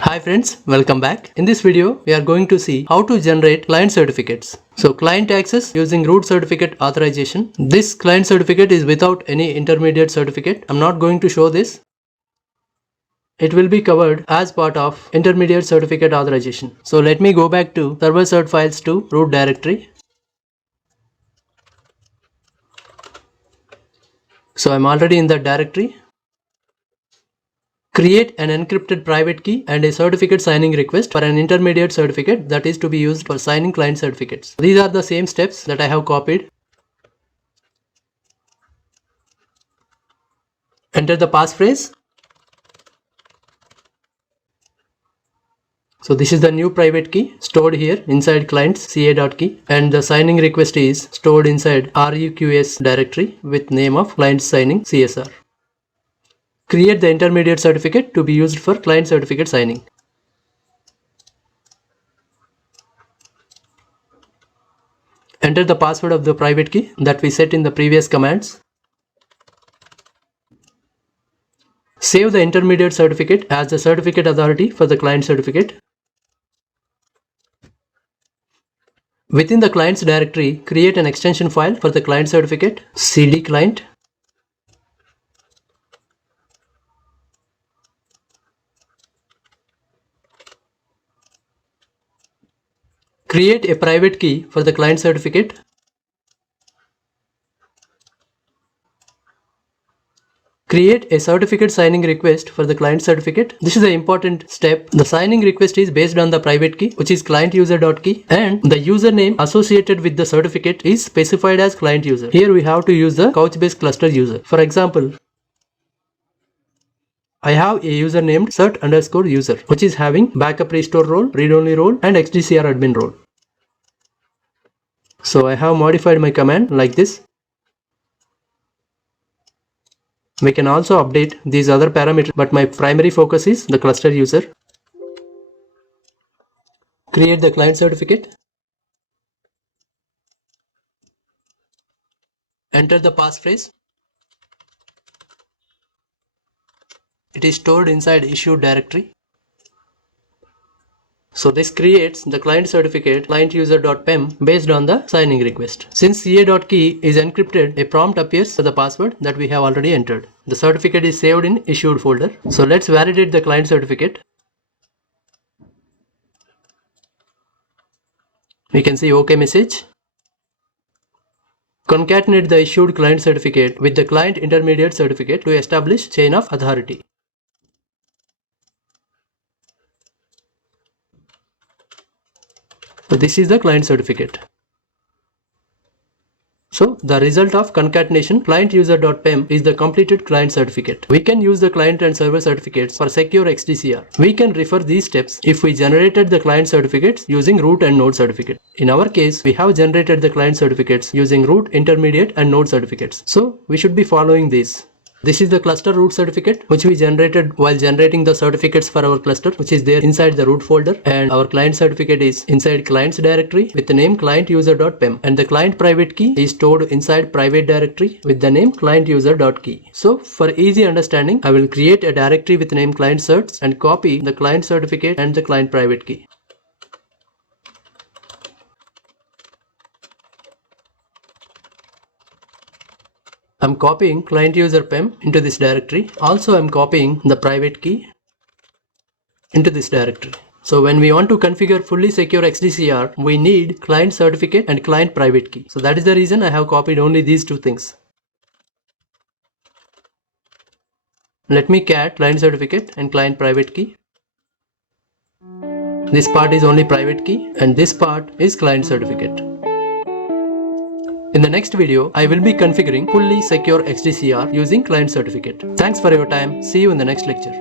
Hi friends, welcome back. In this video, we are going to see how to generate client certificates. So client access using root certificate authorization. This client certificate is without any intermediate certificate. I'm not going to show this. It will be covered as part of intermediate certificate authorization. So let me go back to server cert files to root directory. So I'm already in that directory. Create an encrypted private key and a certificate signing request for an intermediate certificate that is to be used for signing client certificates. These are the same steps that I have copied. Enter the passphrase. So this is the new private key stored here inside clients ca.key, and the signing request is stored inside reqs directory with name of client signing CSR. Create the intermediate certificate to be used for client certificate signing. Enter the password of the private key that we set in the previous commands. Save the intermediate certificate as the certificate authority for the client certificate. Within the client's directory, create an extension file for the client certificate, cd client. Create a private key for the client certificate. Create a certificate signing request for the client certificate. This is an important step. The signing request is based on the private key, which is client_user.key, and the username associated with the certificate is specified as client user. Here we have to use the Couchbase cluster user. For example, I have a user named cert_user, which is having backup restore role, read-only role, and XDCR admin role. So I have modified my command like this. We can also update these other parameters, but my primary focus is the cluster user. Create the client certificate. Enter the passphrase. It is stored inside issued directory. So this creates the client certificate client_user.pem based on the signing request. Since ca.key is encrypted, a prompt appears for the password that we have already entered. The certificate is saved in issued folder. So let's validate the client certificate. We can see OK message. Concatenate the issued client certificate with the client intermediate certificate to establish chain of authority. So this is the client certificate. So the result of concatenation client_user.pem is the completed client certificate. We can use the client and server certificates for secure XDCR. We can refer these steps if we generated the client certificates using root and node certificate. In our case, we have generated the client certificates using root, intermediate, and node certificates. So we should be following these. This is the cluster root certificate which we generated while generating the certificates for our cluster, which is there inside the root folder, and our client certificate is inside clients directory with the name client_user.pem, and the client private key is stored inside private directory with the name client_user.key. So for easy understanding, I will create a directory with the name client certs and copy the client certificate and the client private key. I'm copying client_user.pem into this directory. Also, I'm copying the private key into this directory. So when we want to configure fully secure XDCR, we need client certificate and client private key. So that is the reason I have copied only these two things. Let me cat client certificate and client private key. This part is only private key and this part is client certificate. In the next video, I will be configuring fully secure XDCR using client certificate. Thanks for your time. See you in the next lecture.